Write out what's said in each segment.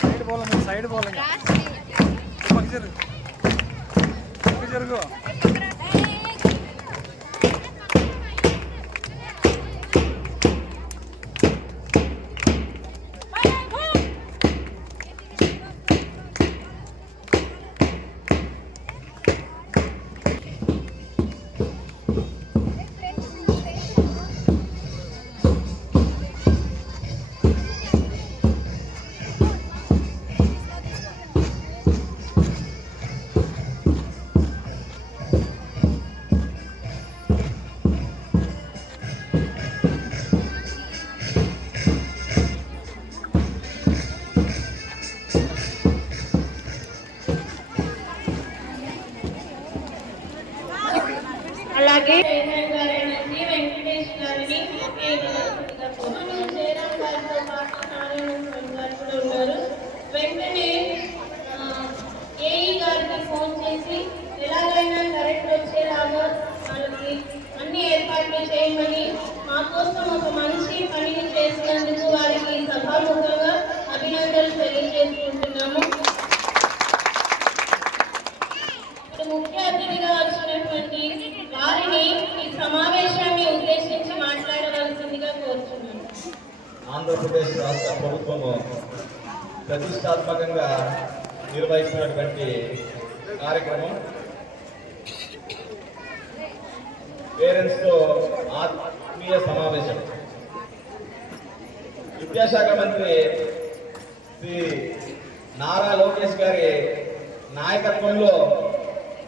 Side పోవాలి side పోవాలి పక్క జరుగు పక్క జరుగు మా కోసం ఒక మంచి పనిని చేసినందుకు వారికి సభాముఖంగా అభినందనలు తెలియజేసుకుంటున్నాము ముఖ్య అతిథిగా వచ్చినటువంటి వారిని ఈ సమావేశాన్ని ఉద్దేశించి మాట్లాడవలసిందిగా కోరుతున్నాను ఆంధ్రప్రదేశ్ రాష్ట్ర ప్రభుత్వము ప్రతిష్టాత్మకంగా నిర్వహిస్తున్నటువంటి కార్యక్రమం పేరెంట్స్తో ఆత్మీయ సమావేశం. విద్యాశాఖ మంత్రి శ్రీ నారా లోకేష్ గారి నాయకత్వంలో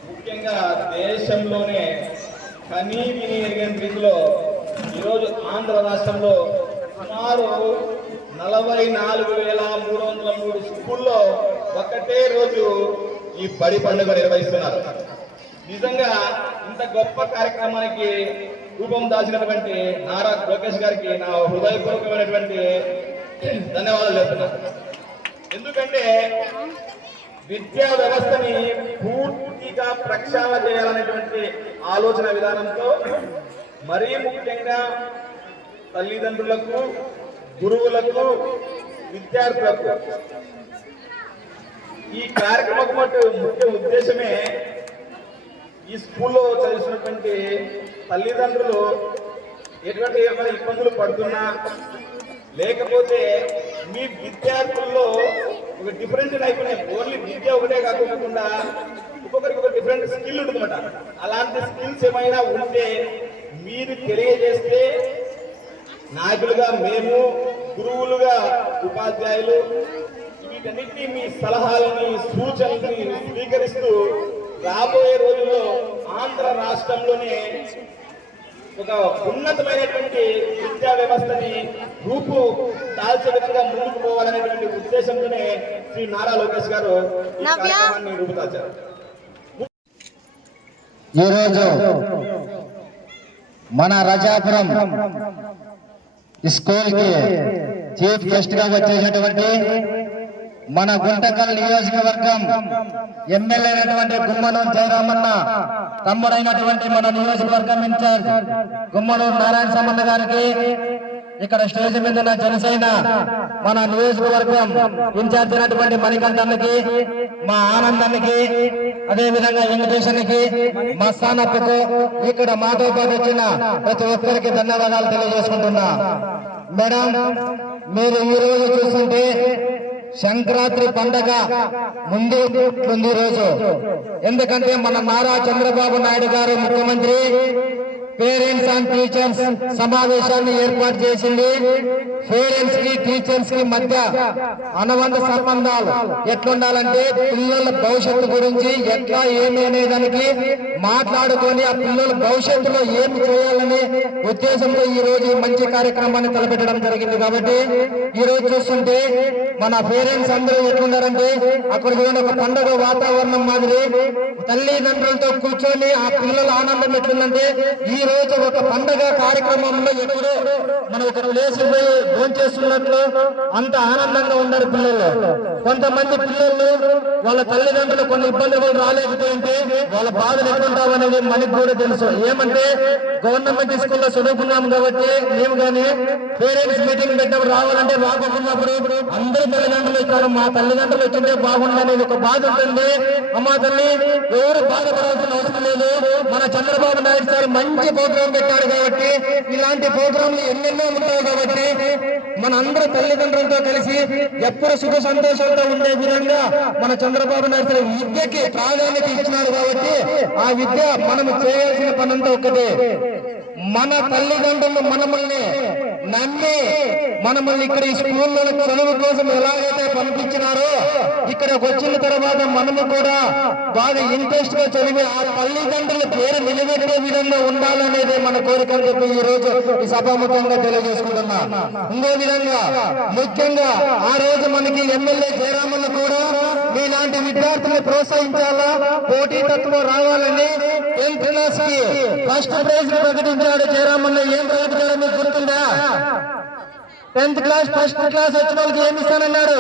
ముఖ్యంగా దేశంలోనే కనీ విని ఎరిగిన రీతిలో ఈరోజు ఆంధ్ర రాష్ట్రంలో సుమారు నలభై నాలుగు వేల మూడు వందల మూడు స్కూల్లో ఒకటే రోజు ఈ బడి పండుగ నిర్వహిస్తున్నారు. నిజంగా ఇంత గొప్ప కార్యక్రమానికి రూపం దాచినటువంటి నారా లోకేష్ గారికి నా హృదయపూర్వకమైనటువంటి ధన్యవాదాలు చెప్తున్నాను ఎందుకంటే విద్యా వ్యవస్థని పూర్తిగా ప్రక్షాళన చేయాలనేటువంటి ఆలోచన విధానంతో మరీ ముఖ్యంగా తల్లిదండ్రులకు గురువులకు విద్యార్థులకు ఈ కార్యక్రమం ముఖ్య ఉద్దేశమే ఈ స్కూల్లో చదివినటువంటి తల్లిదండ్రులు ఎటువంటి ఏమైనా ఇబ్బందులు పడుతున్నా లేకపోతే మీ విద్యార్థుల్లో ఒక డిఫరెంట్ నైపుణ్యం ఓన్లీ విద్య ఒకటే కాకుండా ఒక్కొక్కరికి ఒక డిఫరెంట్ స్కిల్ ఉంటుందన్నమాట. అలాంటి స్కిల్స్ ఏమైనా ఉంటే మీరు తెలియజేస్తే నాయకులుగా మేము గురువులుగా ఉపాధ్యాయులు వీటన్నిటినీ మీ సలహాలని సూచనలని స్వీకరిస్తూ రాబోయే రోజుల్లో ఆంధ్ర రాష్ట్రంలోనే ఒక ఉన్నతమైనటువంటి విద్యా వ్యవస్థని రూపు దాల్చే విధంగా ముందుకు పోవాలనేటువంటి ఉద్దేశంతోనే శ్రీ నారా లోకేష్ గారు. కార్యక్రమాన్ని రూపుదాల్చారు ఈరోజు మన రజాపురం స్కూల్కి చీఫ్ గెస్ట్గా వచ్చేసినటువంటి మన గుంటకల్ నియోజకవర్గం ఎమ్మెల్యే అయినటువంటి గుమ్మనూరు జయరామన్న తమ్ముడైనటువంటి మన నియోజకవర్గం ఇన్ఛార్జ్ గుమ్మనూరు నారాయణ సమన్న గారికి ఇక్కడ స్టేజ్ మీద ఉన్న జనసేన మన నియోజకవర్గం ఇన్ఛార్జ్ అయినటువంటి మణికంఠానికి మా ఆనందానికి అదే విధంగా వెంకటేశానికి మా స్థానప్పకు ఇక్కడ మాతో పాటు వచ్చిన ప్రతి ఒక్కరికి ధన్యవాదాలు తెలియజేసుకుంటున్నా. మేడం మీరు ఈ రోజు చూస్తుంటే సంక్రాంతి పండగ ముందు ఉంది రోజు. ఎందుకంటే మన నారా చంద్రబాబు నాయుడు గారు ముఖ్యమంత్రి పేరెంట్స్ అండ్ టీచర్స్ సమావేశాన్ని ఏర్పాటు చేసింది. పేరెంట్స్కి టీచర్స్కి మధ్య అనుబంధ సంబంధాలు ఎట్లుండాలంటే పిల్లల భవిష్యత్తు గురించి ఎట్లా ఏమి అనేదానికి మాట్లాడుకొని ఆ పిల్లల భవిష్యత్తులో ఏమి చేయాలని ఉద్దేశంతో ఈ రోజు మంచి కార్యక్రమాన్ని తలపెట్టడం జరిగింది కాబట్టి ఈ రోజు చూస్తుంటే మన పేరెంట్స్ అందరూ ఎట్లున్నారంటే అక్కడ చూడండి ఒక పండుగ వాతావరణం మాదిరి. తల్లిదండ్రులతో కూర్చొని ఆ పిల్లల ఆనందం ఎట్లుందంటే ఈ రోజు ఒక పండగ కార్యక్రమంలో ఎక్కడో మనం ఒక ప్లేస్ పోయి చేస్తున్నట్లు అంత ఆనందంగా ఉన్నారు పిల్లలు. కొంతమంది పిల్లలు వాళ్ళ తల్లిదండ్రులు కొన్ని ఇబ్బందులు రాలేకపోయింటే వాళ్ళ బాధలు ఎట్లుంటావు అనేది మనకి కూడా తెలుసు. ఏమంటే గవర్నమెంట్ స్కూల్లో చదువుకున్నాం కాబట్టి మేము కానీ పేరెంట్స్ మీటింగ్ పెట్టినప్పుడు రావాలంటే రాకపోయినప్పుడు అందరు తల్లిదండ్రులు ఇస్తారు మా తల్లిదండ్రులు వచ్చింటే బాగుండనేది ఒక బాధ ఉంటుంది. అమ్మా తల్లి ఎవరు బాధపడాల్సిన అవసరం లేదు. మన చంద్రబాబు నాయుడు సార్ మంచి ప్రోగ్రాం పెట్టాడు కాబట్టి ఇలాంటి ప్రోగ్రాంలు ఎన్నెన్నో ఉంటాయి కాబట్టి మన అందరి తల్లిదండ్రులతో కలిసి ఎప్పుడు సుఖ సంతోషాలతో ఉండే విధంగా మన చంద్రబాబు నాయుడు సార్ విద్యకి ప్రాధాన్యత ఇచ్చినారు కాబట్టి ఆ విద్య మనం చేయాల్సిన పనంతా ఒక్కటే. మన తల్లిదండ్రులు మనమల్ని నమ్మి మనమల్ని ఇక్కడ ఈ స్కూల్లో చదువు కోసం ఎలాగైతే పంపించినారో ఇక్కడికి వచ్చిన తర్వాత మనము కూడా బాగా ఇంట్రెస్ట్గా చదివి ఆ తల్లిదండ్రుల పేరు నిలబెట్టే విధంగా ఉండాలనేది మన కోరిక అని చెప్పి ఈ రోజు ఈ సభాముఖంగా తెలియజేసుకుంటున్నా. ఇంకో విధంగా ముఖ్యంగా ఆ రోజు మనకి ఎమ్మెల్యే జయరామన్న కూడా మీలాంటి విద్యార్థుల్ని ప్రోత్సహించాలా? పోటీ తత్వం రావాలని టెన్త్ క్లాస్కి ఫస్ట్ ప్రైజ్ ప్రకటించాడు జయరామన్న. ఏం ప్రకటించాడో మీకు గుర్తుందా? టెన్త్ క్లాస్ ఫస్ట్ క్లాస్ వచ్చిన వాళ్ళకి ఏమి ఇస్తానన్నాడు?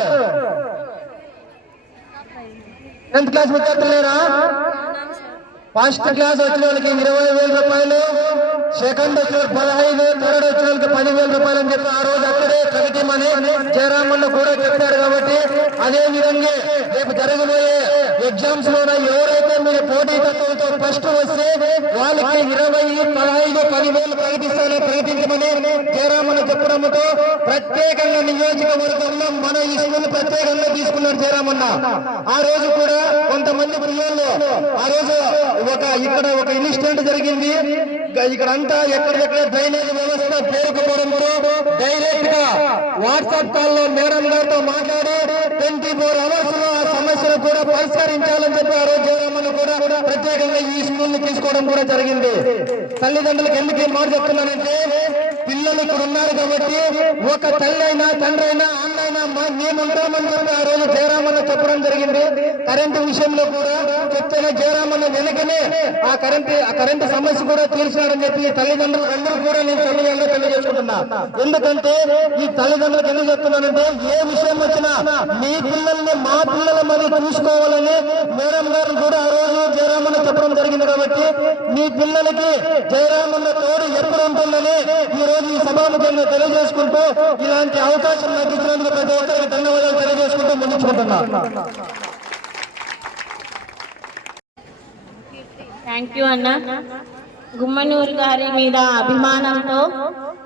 టెన్త్ క్లాస్ విద్యార్థులు లేరా? ఫస్ట్ క్లాస్ వచ్చిన వాళ్ళకి ఇరవై వేల రూపాయలు. సెకండ్ వచ్చిన పదహైదు థర్డ్ వచ్చిన పదివేల రూపాయలు అని చెప్పి ఆ రోజు అక్కడే ప్రగతిమని జయరామన్న కూడా చెప్పాడు కాబట్టి అదే విధంగా రేపు జరగబోయే ఎగ్జామ్స్లో ఎవరైతే మీరు పోటీ తత్వంతో ఫస్ట్ వస్తే వాళ్ళకి ఇరవై పదహైదు పదివేలు ప్రకటిస్తానని ప్రకటించమని జయరామన్న చెప్పడంతో ప్రత్యేకంగా నియోజకవర్గంలో మన ఈ స్కూల్ ప్రత్యేకంగా తీసుకున్నారు జయరామన్న. ఆ రోజు కూడా కొంతమంది పిల్లలు ఆ రోజు ఒక ఇక్కడ ఒక ఇన్సిడెంట్ జరిగింది. ఇక్కడ అంతా ఎక్కడికక్కడ డ్రైనేజ్ వ్యవస్థ పేరుకుపోవడంతో డైరెక్ట్గా వాట్సాప్ కాల్లో మేడం గారితో మాట్లాడి ట్వంటీ ఫోర్ అవర్స్లో ఆ సమస్యను కూడా పరిష్కరించాలని చెప్పి ఆ రోజు జయరామన్ కూడా ప్రత్యేకంగా ఈ స్కూల్ని తీసుకోవడం కూడా జరిగింది. తల్లిదండ్రులకు ఎందుకు ఏం మాట చెప్తున్నానంటే పిల్లలు ఇక్కడ ఉన్నారు కాబట్టి ఒక తల్లి అయినా తండ్రి అయినా అన్న మేము ఉంటామని చెప్పి ఆ రోజు జయరామన్న చెప్పడం జరిగింది. కరెంటు విషయంలో కూడా చెప్తేనే జయరామన్న వెనకనే ఆ కరెంటు ఆ కరెంటు సమస్య కూడా తీర్చాడని చెప్పి తల్లిదండ్రులు అందరూ కూడా నేను తల్లిదండ్రులు తెలియజేసుకుంటున్నా. ఎందుకంటే ఈ తల్లిదండ్రులకు ఎందుకు చెప్తున్నానంటే ఏ విషయం వచ్చినా మీ పిల్లల్ని మా పిల్లల మరి చూసుకోవాలని మేడం గారు కూడా ఆ రోజు జయరామన్న చెప్పడం జరిగింది కాబట్టి మీ పిల్లలకి జయరామన్న తోడు ఎప్పుడు ఉంటుందని ఈ రోజు ఈ సభాముఖంగా తెలియజేసుకుంటూ ఇలాంటి అవకాశం నాకు ఇచ్చినందుకు ప్రతి ఒక్కరికి ధన్యవాదాలు తెలియజేసుకుంటూ ముందుకుంటున్నా థ్యాంక్ యూ అన్న. గుమ్మనూరు గారి మీద అభిమానంతో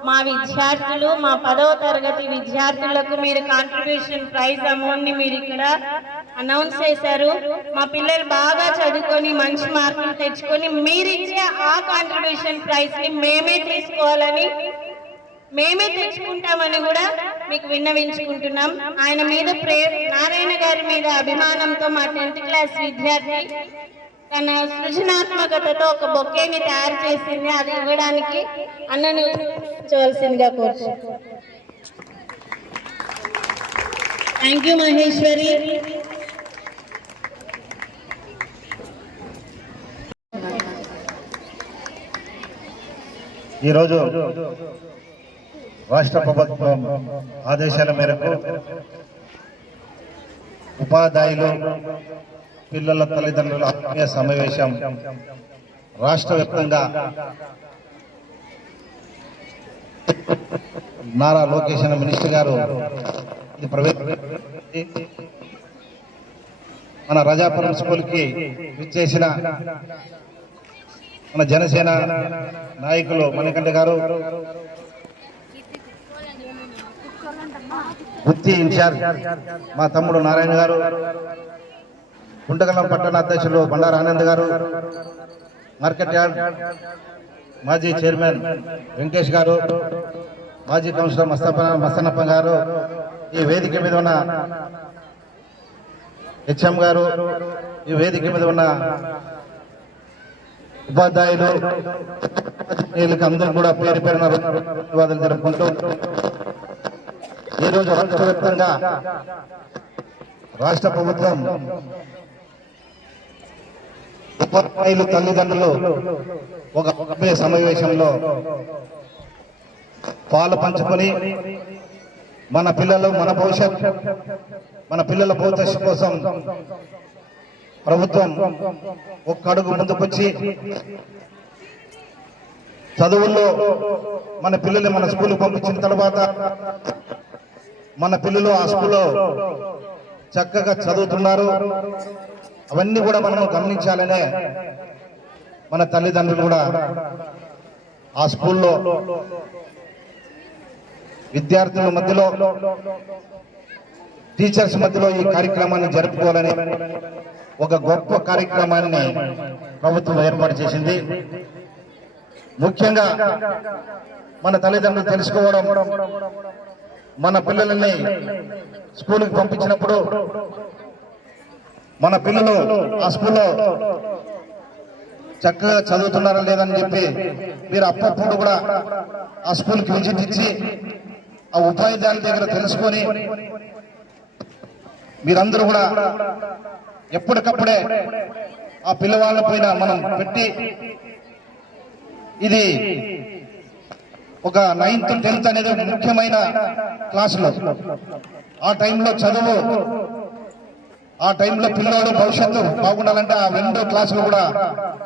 మా విద్యార్థులు మా పదవ తరగతి విద్యార్థులకు మీరు కాంట్రిబ్యూషన్ ప్రైజ్ అమౌంట్ని మీరు ఇక్కడ అనౌన్స్ చేశారు. మా పిల్లలు బాగా చదువుకొని మంచి మార్కులు తెచ్చుకొని మీరిచ్చే ఆ కాంట్రిబ్యూషన్ ప్రైజ్ని మేమే తీసుకోవాలని మేమే తెచ్చుకుంటామని కూడా మీకు విన్నవించుకుంటున్నాం. ఆయన మీద ప్రే నారాయణ గారి మీద అభిమానంతో మా టెన్త్ క్లాస్ విద్యార్థి తన సృజనాత్మకతతో ఒక బొకేని తయారు చేసింది. అది ఇవ్వడానికి అన్నను చూడాల్సిందిగా కోరు థ్యాంక్ యూ మహేశ్వరి. ఈరోజు రాష్ట్ర ప్రభుత్వం ఆదేశాల మేరకు ఉపాధ్యాయులు పిల్లల తల్లిదండ్రుల ఆత్మీయ సమావేశం రాష్ట్ర వ్యాప్తంగా నారా లోకేష్ మినిస్టర్ గారు ఇది మన రజాపురం స్కూల్కి విచ్చేసిన మన జనసేన నాయకులు మణికంఠ గారు గుత్తి ఇన్ఛార్జ్ మా తమ్ముడు నారాయణ గారు గుండగలం పట్టణ అధ్యక్షులు బండారు ఆనంద్ గారు మార్కెట్ యార్డ్ మాజీ చైర్మన్ వెంకటేష్ గారు మాజీ కౌన్సిలర్ మస్తప్ప మస్తనప్ప గారు ఈ వేదిక మీద ఉన్న హెచ్ఎం గారు ఈ వేదిక మీద ఉన్న ఉపాధ్యాయులు వీళ్ళకి అందరూ కూడా పేరు పేరున ధన్యవాదాలు జరుపుకుంటూ ఈరోజు రాష్ట్ర వ్యాప్తంగా రాష్ట్ర ప్రభుత్వం ఉపాధ్యాయులు తల్లిదండ్రులు ఒక ఒక సమావేశంలో పాలు పంచుకొని మన పిల్లలు మన భవిష్యత్ మన పిల్లల భవిష్యత్తు కోసం ప్రభుత్వం ఒక్క అడుగు ముందుకొచ్చి చదువుల్లో మన పిల్లల్ని మన స్కూల్కి పంపించిన తర్వాత మన పిల్లలు ఆ స్కూల్లో చక్కగా చదువుతున్నారు. అవన్నీ కూడా మనం గమనించాలనే మన తల్లిదండ్రులు కూడా ఆ స్కూల్లో విద్యార్థుల మధ్యలో టీచర్స్ మధ్యలో ఈ కార్యక్రమాన్ని జరుపుకోవాలని ఒక గొప్ప కార్యక్రమాన్ని ప్రభుత్వం ఏర్పాటు చేసింది. ముఖ్యంగా మన తల్లిదండ్రులు తెలుసుకోవడం మన పిల్లలని స్కూల్కి పంపించినప్పుడు మన పిల్లలు ఆ స్కూల్లో చక్కగా చదువుతున్నారా లేదని చెప్పి మీరు అప్పప్పుడు కూడా ఆ స్కూల్కి విజిట్ ఇచ్చి ఆ ఉపాధ్యాయుల దగ్గర తెలుసుకొని మీరందరూ కూడా ఎప్పటికప్పుడే ఆ పిల్లవాళ్ళ పైన మనం పెట్టి ఇది ఒక నైన్త్ టెన్త్ అనేది ముఖ్యమైన క్లాసులో ఆ టైంలో చదువు ఆ టైంలో పిల్లోడు భవిష్యత్తు బాగుండాలంటే ఆ రెండో క్లాసులు కూడా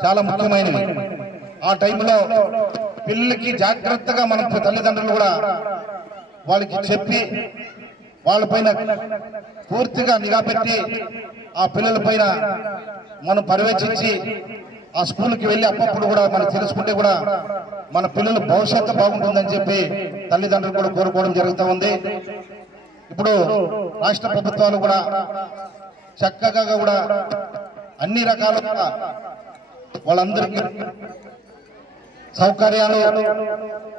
చాలా ముఖ్యమైనవి. ఆ టైంలో పిల్లలకి జాగ్రత్తగా మన తల్లిదండ్రులు కూడా వాళ్ళకి చెప్పి వాళ్ళపైన పూర్తిగా నిఘా పెట్టి ఆ పిల్లల పైన మనం పర్యవేక్షించి ఆ స్కూల్కి వెళ్ళి అప్పప్పుడు కూడా మనం తెలుసుకుంటే కూడా మన పిల్లల భవిష్యత్తు బాగుంటుందని చెప్పి తల్లిదండ్రులు కూడా కోరుకోవడం జరుగుతూ ఉంది. ఇప్పుడు రాష్ట్ర ప్రభుత్వాలు కూడా చక్కగా కూడా అన్ని రకాలుగా వాళ్ళందరికీ సౌకర్యాలు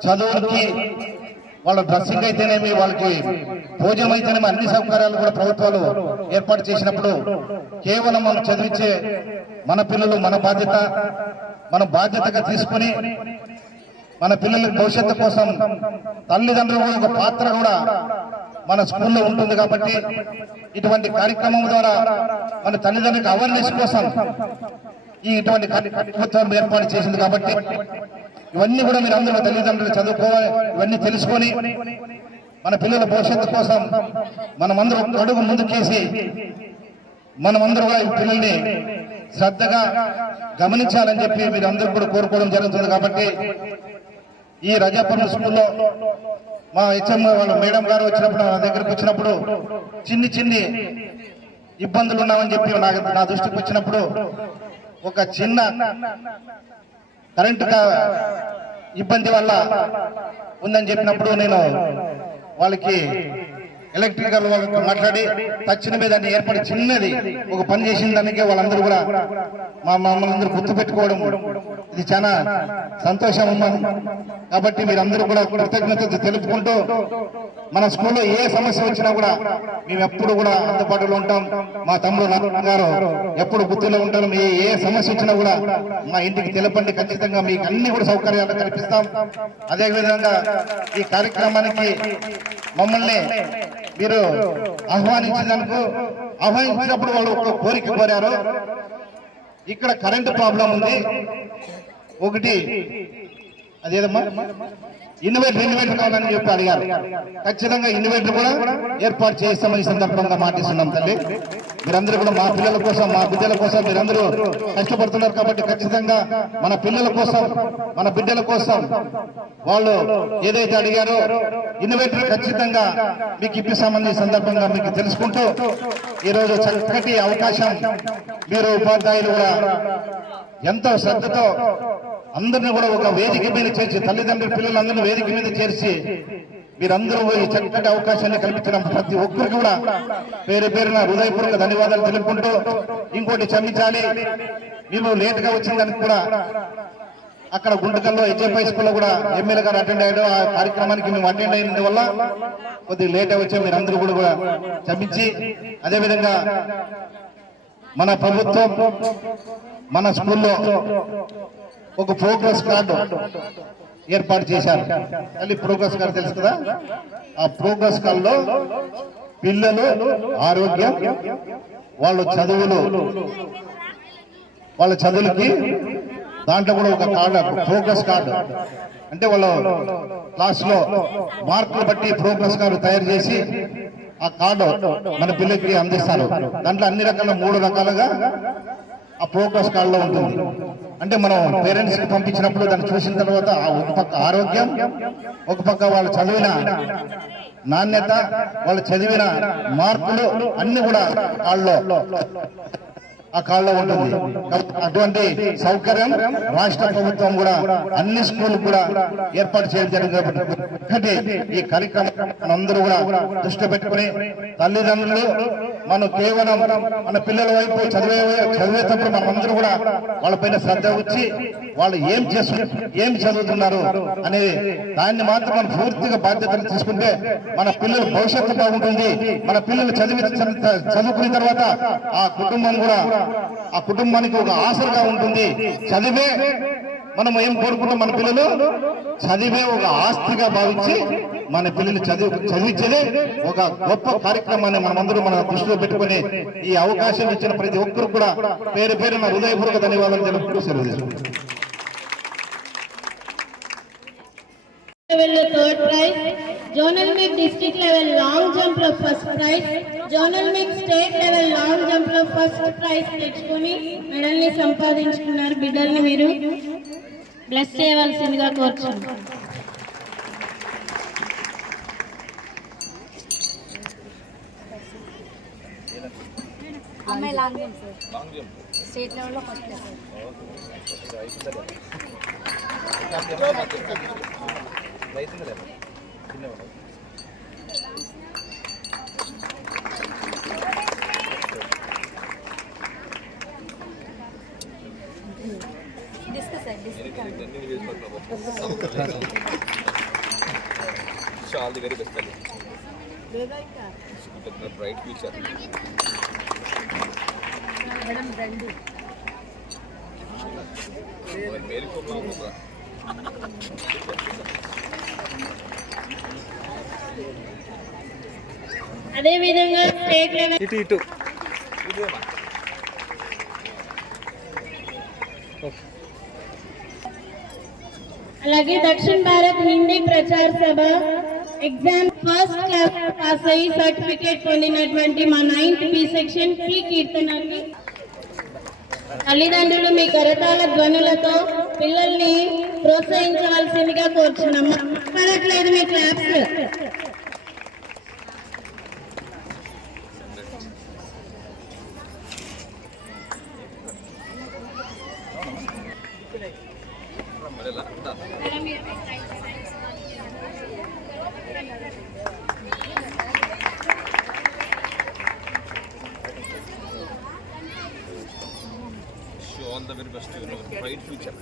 చదువులకి వాళ్ళ డ్రెస్సింగ్ అయితేనేమి వాళ్ళకి భోజనం అయితేనేమి అన్ని సౌకర్యాలు కూడా ప్రభుత్వాలు ఏర్పాటు చేసినప్పుడు కేవలం మనం చదివించే మన పిల్లలు మన బాధ్యత మనం బాధ్యతగా తీసుకొని మన పిల్లల భవిష్యత్తు కోసం తల్లిదండ్రులు ఒక పాత్ర కూడా మన స్కూల్లో ఉంటుంది కాబట్టి ఇటువంటి కార్యక్రమం ద్వారా మన తల్లిదండ్రులకు అవేర్నెస్ కోసం ఈ ఇటువంటి ప్రభుత్వం ఏర్పాటు చేసింది కాబట్టి ఇవన్నీ కూడా మీరు అందరూ తల్లిదండ్రులు చదువుకోవాలి ఇవన్నీ తెలుసుకొని మన పిల్లల భవిష్యత్తు కోసం మనమందరం అడుగు ముందుకేసి మనమందరం కూడా ఈ పిల్లల్ని శ్రద్ధగా గమనించాలని చెప్పి మీరు అందరూ కూడా కోరుకోవడం జరుగుతుంది కాబట్టి ఈ రజాపురం స్కూల్లో మా హెచ్ఎం వాళ్ళ మేడం గారు వచ్చినప్పుడు నా దగ్గరకు వచ్చినప్పుడు చిన్ని చిన్ని ఇబ్బందులు ఉన్నామని చెప్పి నా దృష్టికి వచ్చినప్పుడు ఒక చిన్న కరెంటు ఇబ్బంది వల్ల ఉందని చెప్పినప్పుడు నేను వాళ్ళకి ఎలక్ట్రికల్ వాళ్ళతో మాట్లాడి తక్షణ మీద దాన్ని ఏర్పడి చిన్నది ఒక పని చేసిన దానికి వాళ్ళందరూ కూడా మా మమ్మల్ని అందరూ గుర్తు పెట్టుకోవడం ఇది చాలా సంతోషం అమ్మా. కాబట్టి మీరందరూ కూడా కృతజ్ఞత తెలుపుకుంటూ మన స్కూల్లో ఏ సమస్య వచ్చినా కూడా మేము ఎప్పుడు కూడా అందుబాటులో ఉంటాం. మా తమ్ముడు గారు ఎప్పుడు బుద్ధిలో ఉంటారు. మీ ఏ సమస్య వచ్చినా కూడా మా ఇంటికి తెలపండి. ఖచ్చితంగా మీకు అన్ని కూడా సౌకర్యాలు కల్పిస్తాం. అదేవిధంగా ఈ కార్యక్రమానికి మమ్మల్ని మీరు ఆహ్వానించినందుకు ఆహ్వానించినప్పుడు వాళ్ళు ఒక కోరిక కోరారు. ఇక్కడ కరెంటు ప్రాబ్లం ఉంది. ఒకటి అదేదమ్మా? ఇన్వర్టర్ ఇన్వర్టర్ కావాలని చెప్పి అడిగారు. ఖచ్చితంగా ఇన్వర్టర్ కూడా ఏర్పాటు చేస్తామని ఈ సందర్భంగా మాటిస్తున్నాం తల్లి. మీరందరూ కూడా మా పిల్లల కోసం మా బిడ్డల కోసం మీరందరూ కష్టపడుతున్నారు కాబట్టి ఖచ్చితంగా మన పిల్లల కోసం మన బిడ్డల కోసం వాళ్ళు ఏదైతే అడిగారో ఇన్నోవేటర్ ఖచ్చితంగా మీకు ఇప్పిస్తామని సందర్భంగా మీకు తెలుసుకుంటూ ఈరోజు చక్కటి అవకాశం మీరు ఉపాధ్యాయులు కూడా ఎంతో శ్రద్ధతో అందరిని కూడా ఒక వేదిక మీద చేర్చి తల్లిదండ్రుల పిల్లలందరినీ వేదిక మీద చేర్చి మీరందరూ ఈ చక్కటి అవకాశాన్ని కల్పించిన ప్రతి ఒక్కరికి కూడా పేరు పేరున హృదయపూర్వక ధన్యవాదాలు తెలుపుకుంటూ ఇంకోటి క్షమించాలి. మేము లేట్గా వచ్చిన కూడా అక్కడ గుంటకల్లో హెచ్ఎఫ్ఐ స్కూల్లో కూడా ఎమ్మెల్యే గారు అటెండ్ అయ్యాడు ఆ కార్యక్రమానికి మేము అటెండ్ అయిన వల్ల కొద్దిగా లేట్ వచ్చాం మీరు అందరూ కూడా కూడా క్షమించి అదేవిధంగా మన ప్రభుత్వం మన స్కూల్లో ఒక ప్రోగ్రెస్ కార్డు ఏర్పాటు చేశారు. మళ్ళీ ప్రోగ్రెస్ కార్డు తెలుసు కదా? ఆ ప్రోగ్రెస్ కార్డులో పిల్లలు ఆరోగ్యం వాళ్ళ చదువులు వాళ్ళ చదువులకి దాంట్లో కూడా ఒక కార్డు ప్రోగ్రెస్ కార్డు అంటే వాళ్ళ క్లాస్లో మార్కులు బట్టి ప్రోగ్రెస్ కార్డు తయారు చేసి ఆ కార్డు మన పిల్లలకి అందిస్తారు. దాంట్లో అన్ని రకాల మూడు రకాలుగా ఆ ప్రోగ్రెస్ కార్డులో ఉంటుంది. అంటే మనం పేరెంట్స్కి పంపించినప్పుడు దాన్ని చూసిన తర్వాత ఆ ఒక పక్క ఆరోగ్యం ఒక పక్క వాళ్ళు చదివిన నాణ్యత వాళ్ళు చదివిన మార్కులు అన్ని కూడా వాళ్ళు ఆ కాళ్ళలో ఉంటుంది. అటువంటి సౌకర్యం రాష్ట్ర ప్రభుత్వం కూడా అన్ని స్కూల్ కూడా ఏర్పాటు చేయడం జరిగింది. ఒకటి ఈ కార్యక్రమం మనందరూ కూడా దృష్టి పెట్టుకుని తల్లిదండ్రులు మనం కేవలం మన పిల్లల వైపు చదివే చదివేటప్పుడు మనమందరూ కూడా వాళ్ళపైన శ్రద్ధ వచ్చి వాళ్ళు ఏం చేస్తున్నారు ఏం చదువుతున్నారు అనే దాన్ని మాత్రం మనం పూర్తిగా బాధ్యతలు తీసుకుంటే మన పిల్లల భవిష్యత్తు బాగుంటుంది. మన పిల్లలు చదివి చదువుకున్న తర్వాత ఆ కుటుంబం కూడా ఆ కుటుంబానికి ఒక ఆసరగా ఉంటుంది. చదివే మనం ఏం కోరుకుంటాం మన పిల్లలు? చదివే ఒక ఆస్తిగా భావించి మన పిల్లలు చదివి చదివించేదే ఒక గొప్ప కార్యక్రమాన్ని మనమందరూ మన దృష్టిలో పెట్టుకుని ఈ అవకాశం ఇచ్చిన ప్రతి ఒక్కరు కూడా పేరు పేరు నా హృదయపూర్వక ధన్యవాదాలు తెలుపుతూ సెలవు zonal meet district level long జంప్లో first prize zonal meet state level long జంప్లో first prize తెచ్చుకొని మెడల్ని సంపాదించుకున్నారు బిడ్డల్ని మీరు. బ్లెస్ చేయవలసిందిగా కోరుచున్నాను అమ్మాయి లాంగ్ జంప్ సార్. స్టేట్ లెవెల్లో first place disc all the very best Ali. bright future. Madam రండి మేరీ కోమ్ होगा అదే విధంగా స్టేట్ లెవెల్ ఇటు ఇటు అలాగే దక్షిణ Bharat Hindi Prachar Sabha exam first class pass అయ్యి సర్టిఫికేట్ పొందినటువంటి మా నైన్త్ బి సెక్షన్ పి కీర్తనాన్ని తల్లిదండ్రులు మీ కరతాల ధ్వనులతో పిల్లల్ని ప్రోత్సహించవలసిందిగా కోరుచున్నాం పడట్లేదు మీ claps very best bright future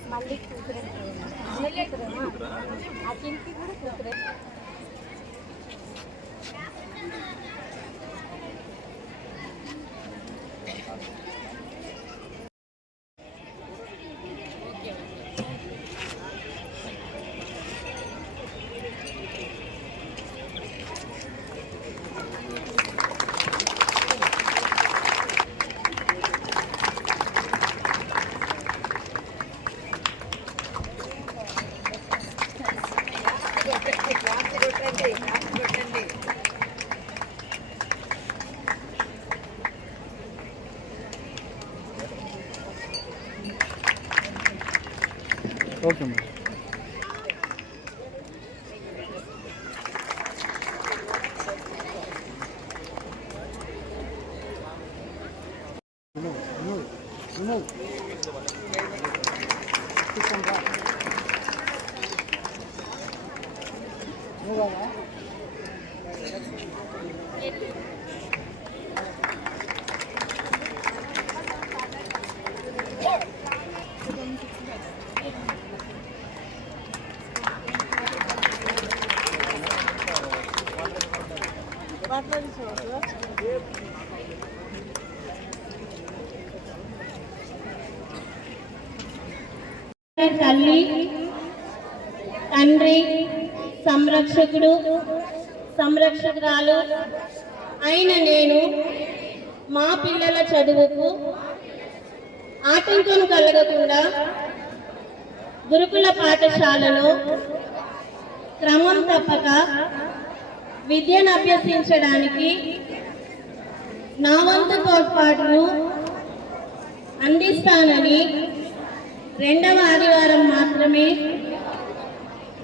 okay madam తల్లి తండ్రి సంరక్షకుడు సంరక్షకురాలు అయిన నేను మా పిల్లల చదువుకు ఆటంకం కలగకుండా గురుకుల పాఠశాలలో క్రమం తప్పక విద్యను అభ్యసించడానికి నా వంతు తోడ్పాటును అందిస్తానని రెండవ ఆదివారం మాత్రమే